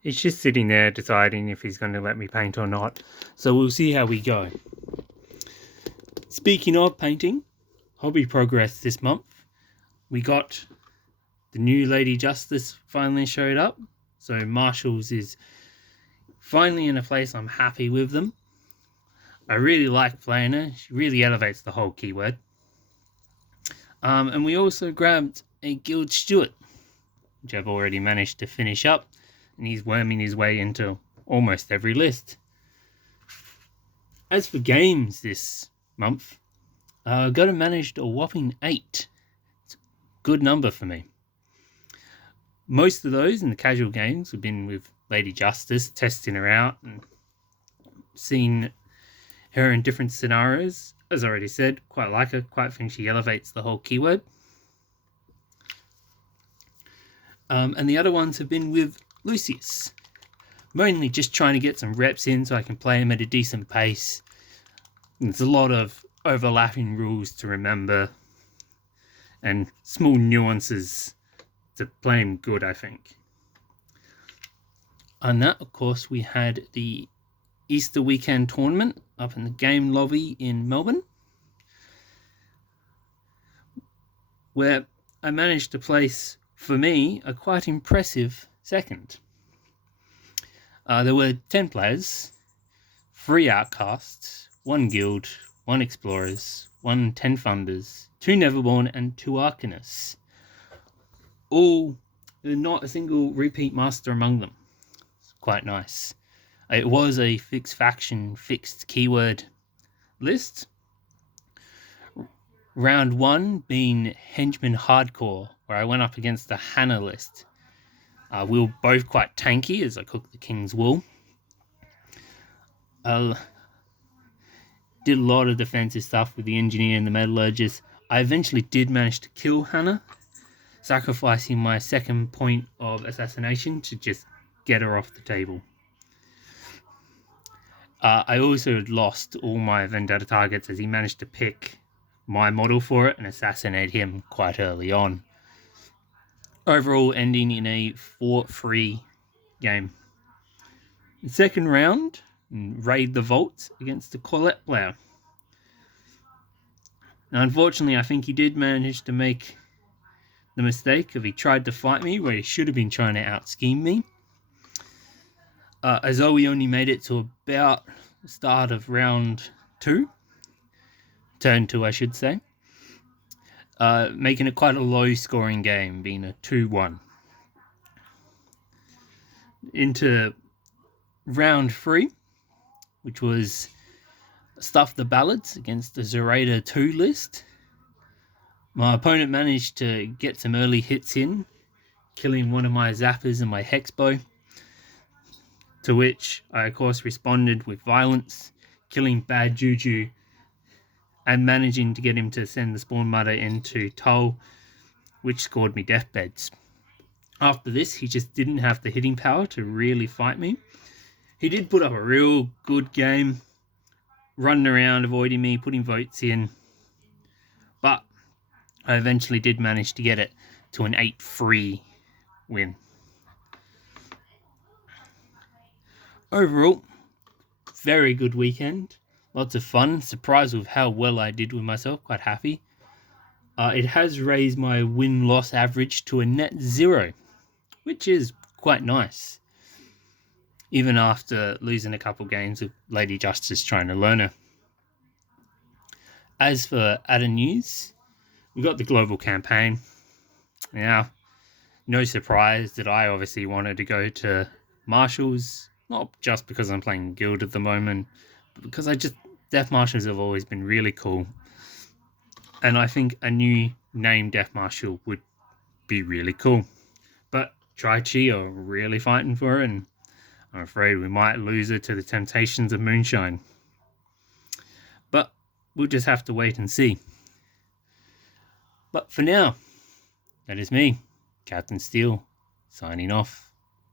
He's just sitting there deciding if he's going to let me paint or not. So we'll see how we go. Speaking of painting, hobby progress this month. We got the new Lady Justice finally showed up. So Marshall's is finally in a place I'm happy with them. I really like playing her. She really elevates the whole keyword. And we also grabbed a Guild Steward, which I've already managed to finish up. And he's worming his way into almost every list. As for games this month, I got to manage a whopping 8. It's a good number for me. Most of those in the casual games have been with Lady Justice, testing her out and seeing her in different scenarios. As I already said, quite like her, quite think she elevates the whole keyword. And the other ones have been with Lucius. Mainly just trying to get some reps in so I can play him at a decent pace. There's a lot of overlapping rules to remember and small nuances to play him good, I think. On that, of course, we had the Easter weekend tournament up in the game lobby in Melbourne, where I managed to place, for me, a quite impressive second. There were 10 players, 3 outcasts, 1 guild, 1 explorers, 1 10 funders, 2 neverborn, and 2 arcanists. All, not a single repeat master among them. It's quite nice. It was a fixed faction, fixed keyword list. Round 1 being Henchman Hardcore, where I went up against the Hannah list. We were both quite tanky as I cooked the King's Wool. Did a lot of defensive stuff with the Engineer and the Metallurgist. I eventually did manage to kill Hannah, sacrificing my second point of assassination to just get her off the table. I also lost all my Vendetta targets as he managed to pick my model for it and assassinate him quite early on. Overall ending in a 4-3 game. The second round, raid the vault against the Colette player. Now, unfortunately, I think he did manage to make the mistake of he tried to fight me where he should have been trying to out-scheme me. Zoe only made it to about the start of round 2. Turn 2, I should say. Making it quite a low-scoring game, being a 2-1. Into round 3, which was Stuff the Ballads against the Zoraida 2 list. My opponent managed to get some early hits in, killing one of my zappers and my hexbow, to which I of course responded with violence, killing bad juju and managing to get him to send the Spawn Mudder into Tull, which scored me deathbeds. After this, he just didn't have the hitting power to really fight me. He did put up a real good game, running around, avoiding me, putting votes in, but I eventually did manage to get it to an 8-3 win. Overall, very good weekend. Lots of fun. Surprised with how well I did with myself. Quite happy. It has raised my win-loss average to a net 0, which is quite nice. Even after losing a couple games with Lady Justice trying to learn her. As for other news, we got the global campaign. Now, no surprise that I obviously wanted to go to Marshall's, not just because I'm playing Guild at the moment, but because Death Marshals have always been really cool. And I think a new name Death Marshal would be really cool. But Tri-Chi are really fighting for it, and I'm afraid we might lose it to the temptations of Moonshine. But we'll just have to wait and see. But for now, that is me, Captain Steel, signing off.